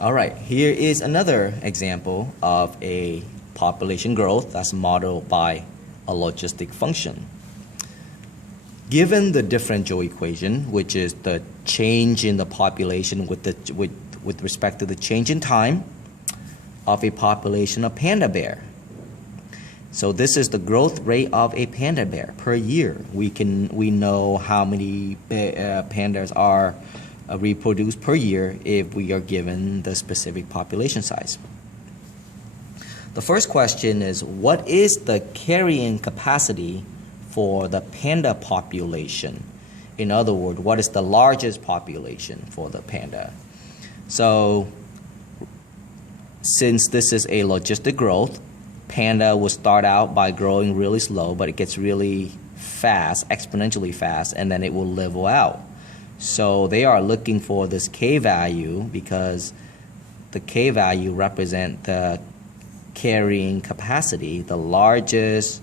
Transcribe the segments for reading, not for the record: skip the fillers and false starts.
All right, here is another example of a population growth that's modeled by a logistic function. Given the differential equation, which is the change in the population with respect to the change in time of a population of panda bear. So this is the growth rate of a panda bear per year. We know how many pandas are reproduced per year if we are given the specific population size. The first question is, what is the carrying capacity for the panda population? In other words, what is the largest population for the panda? So since this is a logistic growth, panda will start out by growing really slow, but it gets really fast, exponentially fast, and then it will level out. So they are looking for this K value because the K value represents the carrying capacity, the largest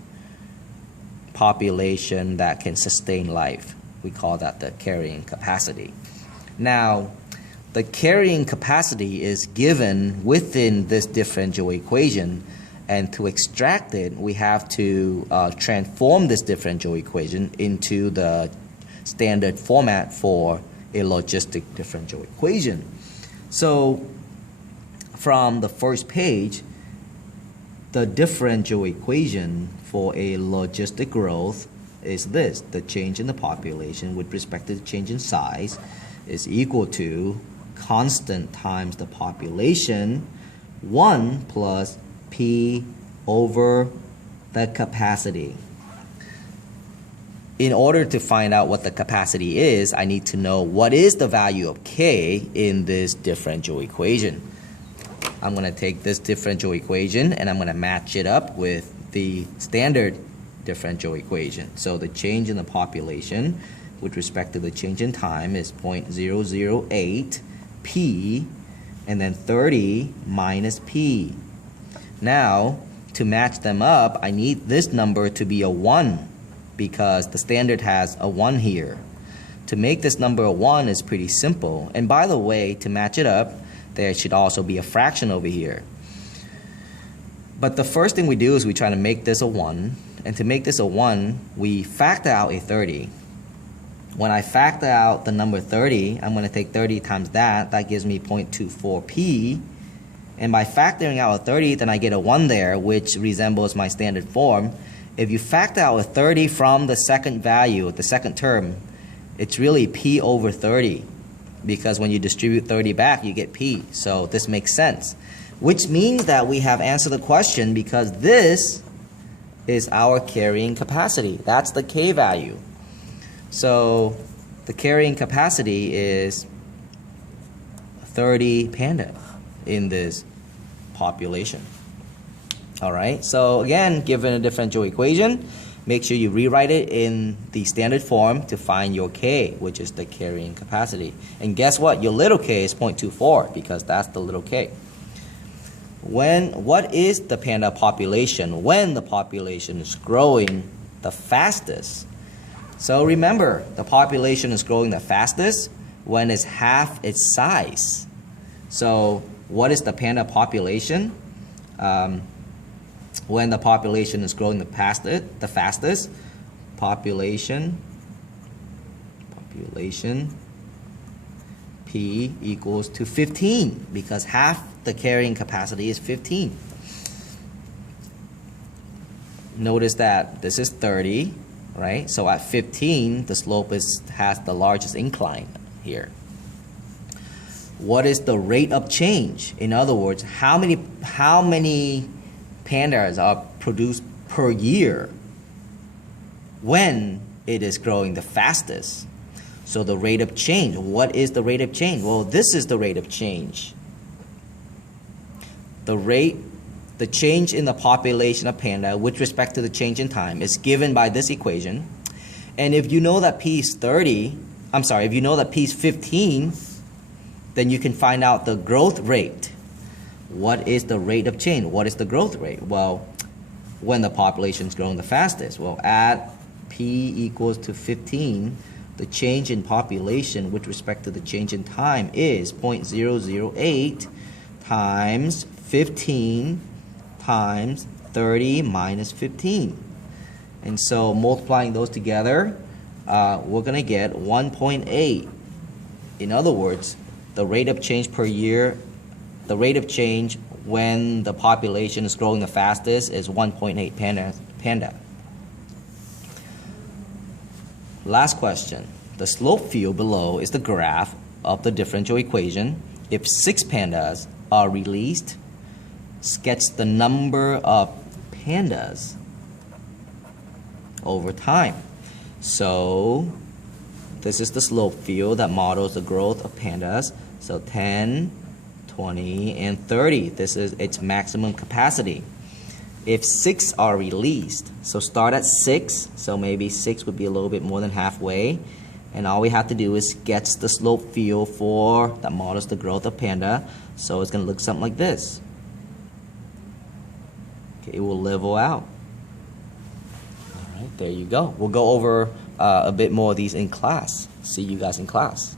population that can sustain life. We call that the carrying capacity. Now, the carrying capacity is given within this differential equation, and to extract it, we have to transform this differential equation into the standard format for a logistic differential equation. So from the first page, the differential equation for a logistic growth is this: the change in the population with respect to the change in size is equal to constant times the population 1 plus P over the capacity. In order to find out what the capacity is, I need to know what is the value of K in this differential equation. I'm going to take this differential equation and I'm going to match it up with the standard differential equation. So the change in the population with respect to the change in time is 0.008 P, and then 30 minus P. Now, to match them up, I need this number to be a 1 because the standard has a 1 here. To make this number a 1 is pretty simple. And by the way, to match it up, there should also be a fraction over here. But the first thing we do is we try to make this a 1. And to make this a 1, we factor out a 30. When I factor out the number 30, I'm going to take 30 times that. That gives me 0.24p. And by factoring out a 30, then I get a 1 there, which resembles my standard form. If you factor out a 30 from the second value, the second term, it's really p over 30. Because when you distribute 30 back, you get p. So this makes sense. Which means that we have answered the question because this is our carrying capacity. That's the K value. So the carrying capacity is 30 panda in this population. All right, so again, given a differential equation, make sure you rewrite it in the standard form to find your K, which is the carrying capacity. And guess what? Your little k is 0.24 because that's the little k. What is the panda population when the population is growing the fastest? So remember, the population is growing the fastest when it's half its size. So what is the panda population? When the population is growing the fastest, population P equals to 15 because half the carrying capacity is 15. Notice that this is 30, right? So at 15, the slope has the largest incline here. What is the rate of change? In other words, how many pandas are produced per year when it is growing the fastest? So the rate of change, what is the rate of change? Well, this is the rate of change. The change in the population of panda with respect to the change in time is given by this equation. And if you know that P is 30, if you know that P is 15, then you can find out the growth rate. What is the rate of change? What is the growth rate? Well, when the population is growing the fastest. Well, at P equals to 15, the change in population with respect to the change in time is 0.008 times 15 times 30 minus 15. And so multiplying those together, we're going to get 1.8. In other words, the rate of change per year, the rate of change when the population is growing the fastest is 1.8 panda. Last question. The slope field below is the graph of the differential equation. If 6 pandas are released, sketch the number of pandas over time. So this is the slope field that models the growth of pandas. So 10, 20, and 30. This is its maximum capacity. If 6 are released, so start at 6, so maybe 6 would be a little bit more than halfway, and all we have to do is sketch the slope field for that models the growth of panda. So it's going to look something like this. Okay, it will level out. All right, there you go. We'll go over a bit more of these in class. See you guys in class.